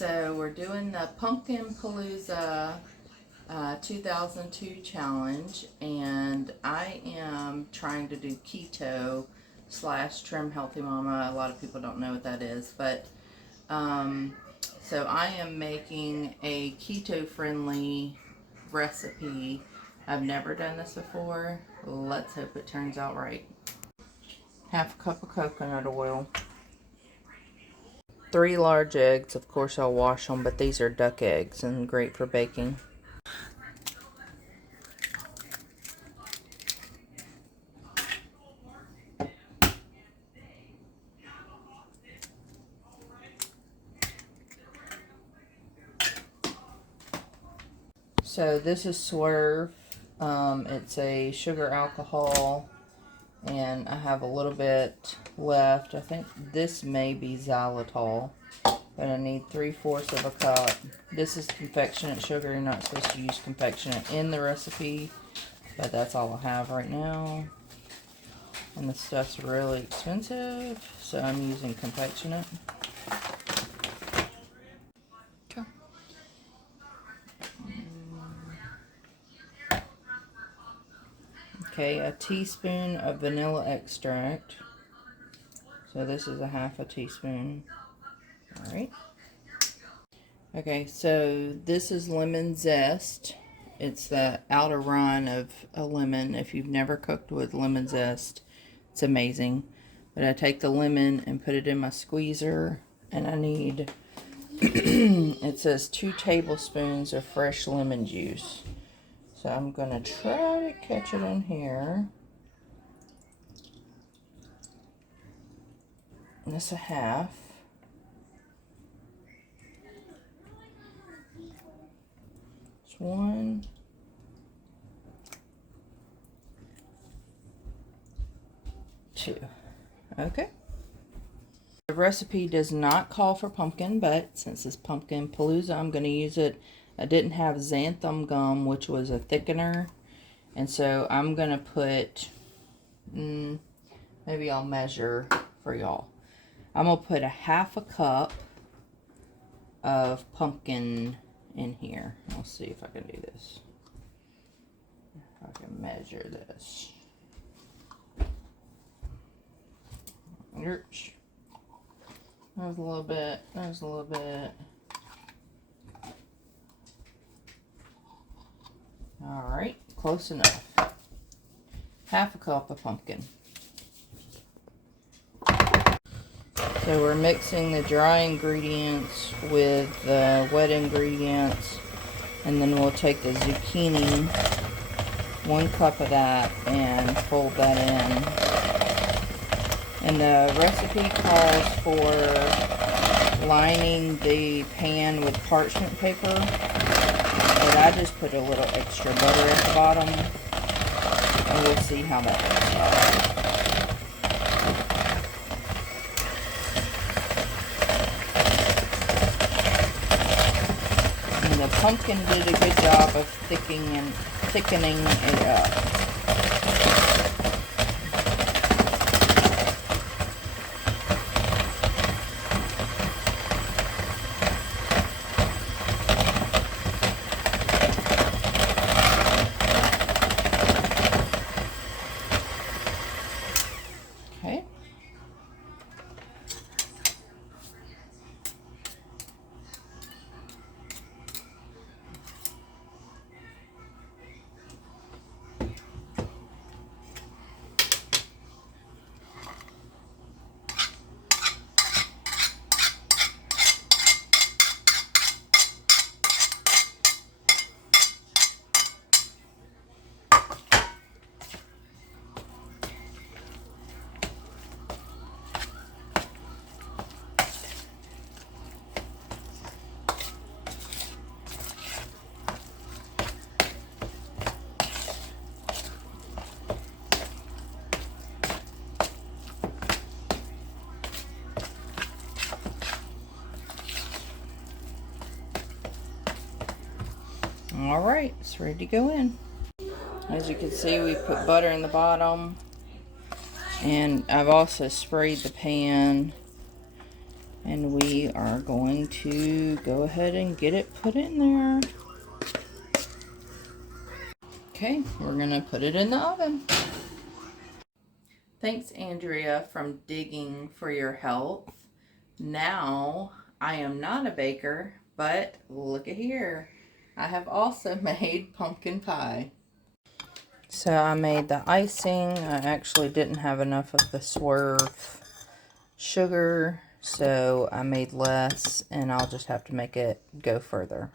so we're doing the Pumpkin Palooza 2002 challenge, and I am trying to do keto / trim healthy mama. A lot of people don't know what that is, but so I am making a keto friendly recipe. I've never done this before. Let's hope it turns out right. Half a cup of coconut oil. 3 large eggs. Of course I'll wash them, but these are duck eggs and great for baking. So this is Swerve. It's a sugar alcohol, and I have a little bit left. I think this may be xylitol, but I need 3/4 of a cup. This is confectionate sugar. You're not supposed to use confectionate in the recipe, but that's all I have right now. And this stuff's really expensive, so I'm using confectionate. Okay, a teaspoon of vanilla extract. So this is a half a teaspoon. Alright. Okay, so this is lemon zest. It's the outer rind of a lemon. If you've never cooked with lemon zest, it's amazing. But I take the lemon and put it in my squeezer, and I need, it says 2 tablespoons of fresh lemon juice. So I'm going to try to catch it in here. And that's a half. It's 1, 2. Okay. The recipe does not call for pumpkin, but since it's Pumpkin Palooza, I'm going to use it. I didn't have xanthan gum, which was a thickener, and so I'm going to put, maybe I'll measure for y'all. I'm going to put a half a cup of pumpkin in here. I'll see if I can do this. If I can measure this. There's a little bit. There's a little bit. Alright, close enough. Half a cup of pumpkin. So we're mixing the dry ingredients with the wet ingredients, and then we'll take the zucchini, 1 cup of that, and fold that in. And the recipe calls for lining the pan with parchment paper, but I just put a little extra butter at the bottom, and we'll see how that works out. And the pumpkin did a good job of thickening it up. Okay. Alright, it's ready to go in. As you can see, we put butter in the bottom, and I've also sprayed the pan And we are going to go ahead and get it put in there. Okay, we're going to put it in the oven. Thanks, Andrea, from Digging for Your Health. Now, I am not a baker, but look at here. I have also made pumpkin pie. So I made the icing. I actually didn't have enough of the Swerve sugar, so I made less, and I'll just have to make it go further.